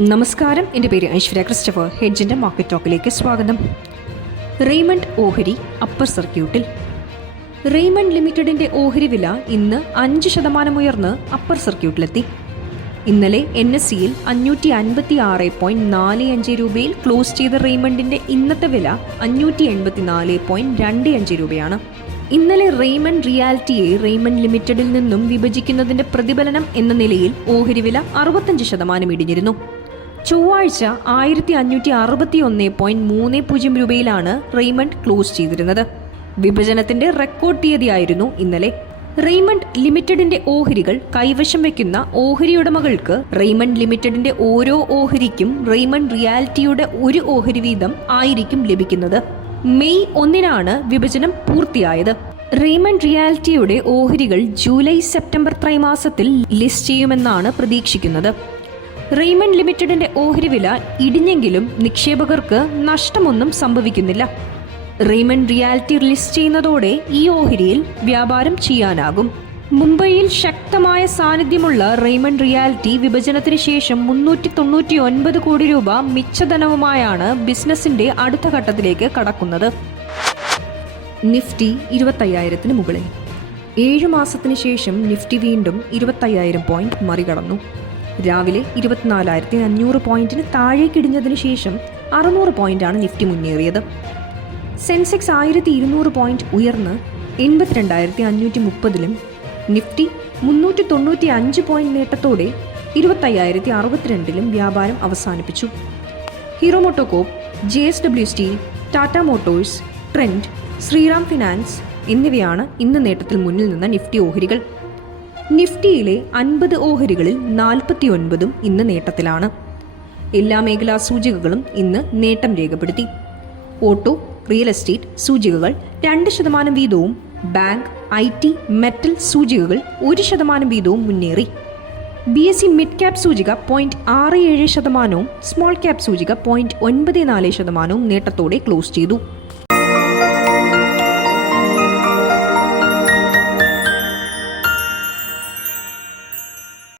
നമസ്കാരം. എന്റെ പേര് ഐശ്വര്യ ക്രിസ്റ്റഫർ. ഹെഡ്ജിന്റെ മാർക്കറ്റ് ടോക്കിലേക്ക് സ്വാഗതം. റെയ്മണ്ട് ഓഹരി അപ്പർ സർക്യൂട്ടിൽ. റെയ്മണ്ട് ലിമിറ്റഡിന്റെ ഓഹരി വില ഇന്ന് അഞ്ച് ശതമാനം ഉയർന്ന് അപ്പർ സർക്യൂട്ടിലെത്തി. ഇന്നലെ എൻ എസ് സിയിൽ അഞ്ഞൂറ്റി അൻപത്തി ആറ് പോയിന്റ് നാല് അഞ്ച് രൂപയിൽ ക്ലോസ് ചെയ്ത റെയ്മണ്ടിന്റെ ഇന്നത്തെ വില അഞ്ഞൂറ്റി എൺപത്തി നാല് പോയിന്റ് രണ്ട് അഞ്ച് രൂപയാണ്. ഇന്നലെ റെയ്മണ്ട് റിയാലിറ്റിയെ റെയ്മണ്ട് ലിമിറ്റഡിൽ നിന്നും വിഭജിക്കുന്നതിന്റെ പ്രതിഫലനം എന്ന നിലയിൽ ഓഹരി വില അറുപത്തഞ്ച് ശതമാനം ഇടിഞ്ഞിരുന്നു. ചൊവ്വാഴ്ച ആയിരത്തി അഞ്ഞൂറ്റി അറുപത്തി ഒന്ന് പോയിന്റ് മൂന്ന് പൂജ്യം രൂപയിലാണ് റെയ്മണ്ട് ക്ലോസ് ചെയ്തിരുന്നത്. വിഭജനത്തിന്റെ റെക്കോർഡ് തീയതിയായിരുന്നു ഇന്നലെ. റെയ്മണ്ട് ലിമിറ്റഡിന്റെ ഓഹരികൾ കൈവശം വെക്കുന്ന ഓഹരി ഉടമകൾക്ക് റെയ്മണ്ട് ലിമിറ്റഡിന്റെ ഓരോ ഓഹരിക്കും റെയ്മണ്ട് റിയാലിറ്റിയുടെ ഒരു ഓഹരി വീതം ആയിരിക്കും ലഭിക്കുന്നത്. മെയ് ഒന്നിനാണ് വിഭജനം പൂർത്തിയായത്. റെയ്മണ്ട് റിയാലിറ്റിയുടെ ഓഹരികൾ ജൂലൈ സെപ്റ്റംബർ ത്രൈമാസത്തിൽ ലിസ്റ്റ് ചെയ്യുമെന്നാണ് പ്രതീക്ഷിക്കുന്നത്. റെയ്മണ്ട് ലിമിറ്റഡിന്റെ ഓഹരി വില ഇടിഞ്ഞെങ്കിലും നിക്ഷേപകർക്ക് നഷ്ടമൊന്നും സംഭവിക്കുന്നില്ല. റീമൺ റിയാലിറ്റി റിലീസ് ചെയ്യുന്നതോടെ ഈ ഓഹരിയിൽ വ്യാപാരം ചെയ്യാനാകും. മുംബൈയിൽ ശക്തമായ സാന്നിധ്യമുള്ള റെയ്മൺ റിയാലിറ്റി വിഭജനത്തിന് ശേഷം മുന്നൂറ്റി തൊണ്ണൂറ്റി ഒൻപത് കോടി രൂപ മിച്ചധനവുമായാണ് ബിസിനസിന്റെ അടുത്ത ഘട്ടത്തിലേക്ക് കടക്കുന്നത്. നിഫ്റ്റി ഇരുപത്തയ്യായിരത്തിന് മുകളിൽ. ഏഴു മാസത്തിന് ശേഷം നിഫ്റ്റി വീണ്ടും ഇരുപത്തയ്യായിരം പോയിന്റ് മറികടന്നു. രാവിലെ ഇരുപത്തിനാലായിരത്തി അഞ്ഞൂറ് പോയിന്റിന് താഴേക്കിടിഞ്ഞതിന് ശേഷം അറുന്നൂറ് പോയിന്റാണ് നിഫ്റ്റി മുന്നേറിയത്. സെൻസെക്സ് ആയിരത്തി ഇരുന്നൂറ് പോയിന്റ് ഉയർന്ന് എൺപത്തിരണ്ടായിരത്തി അഞ്ഞൂറ്റി മുപ്പതിലും നിഫ്റ്റി മുന്നൂറ്റി തൊണ്ണൂറ്റി അഞ്ച് പോയിന്റ് നേട്ടത്തോടെ ഇരുപത്തയ്യായിരത്തി അറുപത്തിരണ്ടിലും വ്യാപാരം അവസാനിപ്പിച്ചു. Hero MotoCorp J S W steel Tata motors Trent Shriram finance എന്നിവയാണ് ഇന്ന് നേട്ടത്തിൽ മുന്നിൽ നിന്ന നിഫ്റ്റി ഓഹരികൾ. നിഫ്റ്റിയിലെ അൻപത് ഓഹരികളിൽ നാൽപ്പത്തി ഒൻപതും ഇന്ന് നേട്ടത്തിലാണ്. എല്ലാ മേഖലാ സൂചികകളും ഇന്ന് നേട്ടം രേഖപ്പെടുത്തി. ഓട്ടോ റിയൽ എസ്റ്റേറ്റ് സൂചികകൾ രണ്ട് ശതമാനം വീതവും ബാങ്ക് ഐ ടി മെറ്റൽ സൂചികകൾ ഒരു ശതമാനം വീതവും മുന്നേറി. B S C mid cap സൂചിക പോയിന്റ് ആറ് ഏഴ് ശതമാനവും സ്മോൾ ക്യാപ് സൂചിക പോയിന്റ് ഒൻപത് നാല് ശതമാനവും നേട്ടത്തോടെ ക്ലോസ് ചെയ്തു.